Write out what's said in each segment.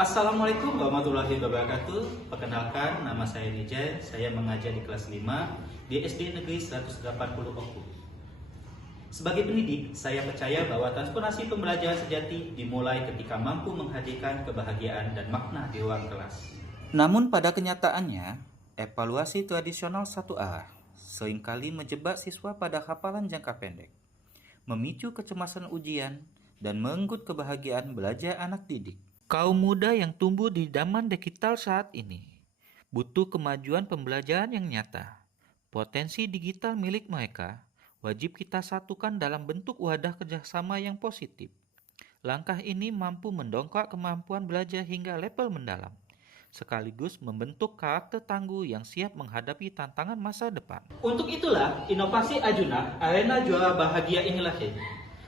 Assalamualaikum warahmatullahi wabarakatuh. Perkenalkan, nama saya Nijay. Saya mengajar di kelas 5 di SD Negeri 180 Oku. Sebagai pendidik, saya percaya bahwa transformasi pembelajaran sejati dimulai ketika mampu menghadirkan kebahagiaan dan makna di ruang kelas. Namun pada kenyataannya, evaluasi tradisional satu arah seringkali menjebak siswa pada hafalan jangka pendek, memicu kecemasan ujian, dan merenggut kebahagiaan belajar anak didik. Kaum muda yang tumbuh di zaman digital saat ini butuh kemajuan pembelajaran yang nyata. Potensi digital milik mereka wajib kita satukan dalam bentuk wadah kerjasama yang positif. Langkah ini mampu mendongkrak kemampuan belajar hingga level mendalam, sekaligus membentuk karakter tangguh yang siap menghadapi tantangan masa depan. Untuk itulah, inovasi Arjuna, arena juara bahagia ini lahir.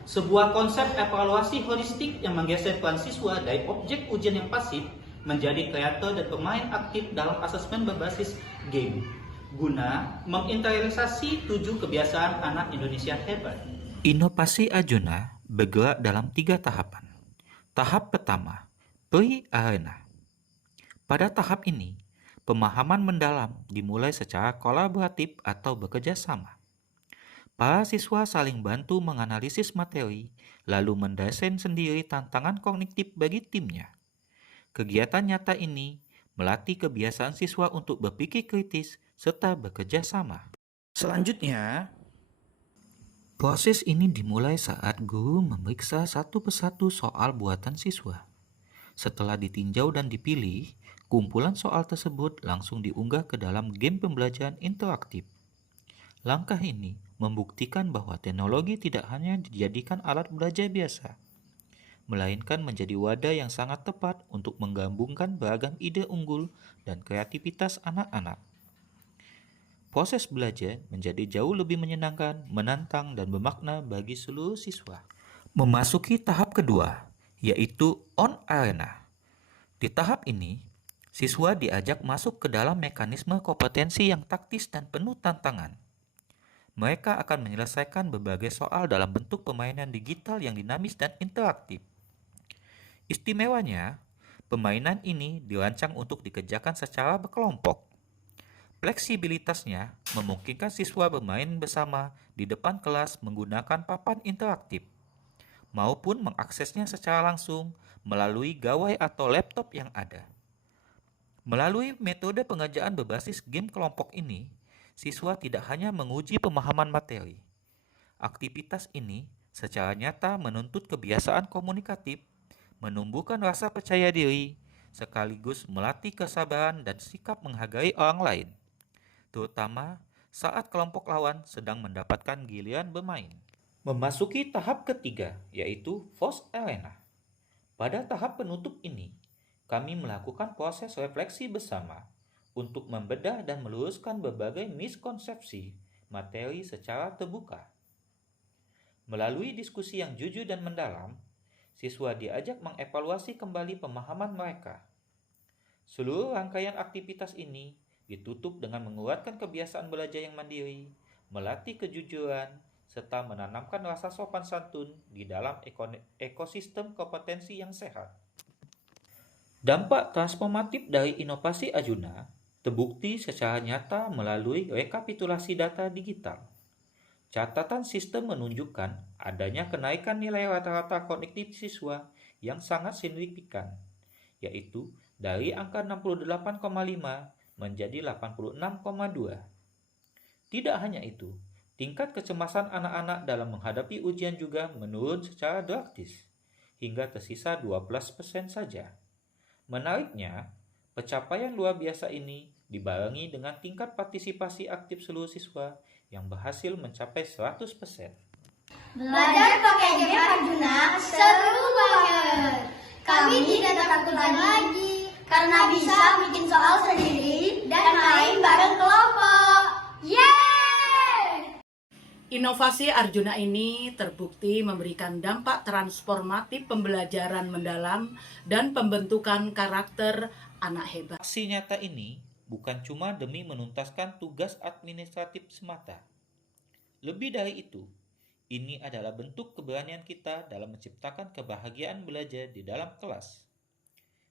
Sebuah konsep evaluasi holistik yang menggeser peran siswa dari objek ujian yang pasif menjadi kreator dan pemain aktif dalam asesmen berbasis game, guna menginternalisasi 7 kebiasaan anak Indonesia hebat. Inovasi Arjuna bergerak dalam 3 tahapan. Tahap pertama, pre-arena. Pada tahap ini, pemahaman mendalam dimulai secara kolaboratif atau bekerja sama. Para siswa saling bantu menganalisis materi, lalu mendesain sendiri tantangan kognitif bagi timnya. Kegiatan nyata ini melatih kebiasaan siswa untuk berpikir kritis serta bekerja sama. Selanjutnya, proses ini dimulai saat guru memeriksa satu persatu soal buatan siswa. Setelah ditinjau dan dipilih, kumpulan soal tersebut langsung diunggah ke dalam game pembelajaran interaktif. Langkah ini membuktikan bahwa teknologi tidak hanya dijadikan alat belajar biasa, melainkan menjadi wadah yang sangat tepat untuk menggabungkan beragam ide unggul dan kreativitas anak-anak. Proses belajar menjadi jauh lebih menyenangkan, menantang, dan bermakna bagi seluruh siswa. Memasuki tahap kedua, yaitu on arena. Di tahap ini, siswa diajak masuk ke dalam mekanisme kompetensi yang taktis dan penuh tantangan. Mereka akan menyelesaikan berbagai soal dalam bentuk permainan digital yang dinamis dan interaktif. Istimewanya, permainan ini dirancang untuk dikerjakan secara berkelompok. Fleksibilitasnya memungkinkan siswa bermain bersama di depan kelas menggunakan papan interaktif, maupun mengaksesnya secara langsung melalui gawai atau laptop yang ada. Melalui metode pengerjaan berbasis game kelompok ini, siswa tidak hanya menguji pemahaman materi. Aktivitas ini secara nyata menuntut kebiasaan komunikatif, menumbuhkan rasa percaya diri, sekaligus melatih kesabaran dan sikap menghargai orang lain, terutama saat kelompok lawan sedang mendapatkan giliran bermain. Memasuki tahap ketiga, yaitu post arena. Pada tahap penutup ini, kami melakukan proses refleksi bersama untuk membedah dan meluruskan berbagai miskonsepsi materi secara terbuka. Melalui diskusi yang jujur dan mendalam, siswa diajak mengevaluasi kembali pemahaman mereka. Seluruh rangkaian aktivitas ini ditutup dengan menguatkan kebiasaan belajar yang mandiri, melatih kejujuran, serta menanamkan rasa sopan santun di dalam ekosistem kompetensi yang sehat. Dampak transformatif dari inovasi Arjuna terbukti secara nyata melalui rekapitulasi data digital. Catatan sistem menunjukkan adanya kenaikan nilai rata-rata kognitif siswa yang sangat signifikan, yaitu dari angka 68,5 menjadi 86,2. Tidak hanya itu, tingkat kecemasan anak-anak dalam menghadapi ujian juga menurun secara drastis, hingga tersisa 12% saja. Menariknya, pencapaian luar biasa ini dibarengi dengan tingkat partisipasi aktif seluruh siswa yang berhasil mencapai 100%. Belajar pakai game Arjuna seru banget. Kami tidak takut lagi karena bisa bikin soal sendiri dan main bareng kelompok. Yeay! Inovasi Arjuna ini terbukti memberikan dampak transformatif pembelajaran mendalam dan pembentukan karakter anak hebat. Aksi nyata ini bukan cuma demi menuntaskan tugas administratif semata. Lebih dari itu, ini adalah bentuk keberanian kita dalam menciptakan kebahagiaan belajar di dalam kelas.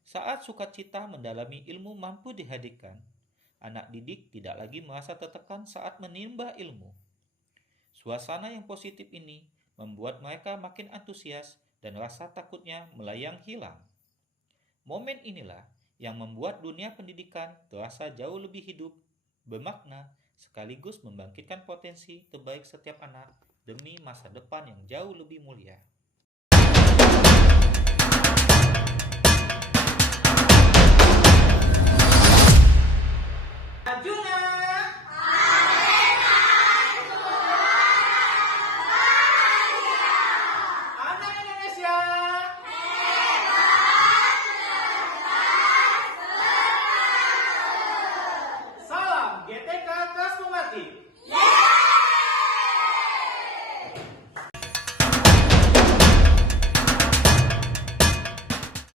Saat sukacita mendalami ilmu mampu dihadirkan, anak didik tidak lagi merasa tertekan saat menimba ilmu. Suasana yang positif ini membuat mereka makin antusias dan rasa takutnya melayang hilang. Momen inilah yang membuat dunia pendidikan terasa jauh lebih hidup, bermakna, sekaligus membangkitkan potensi terbaik setiap anak demi masa depan yang jauh lebih mulia.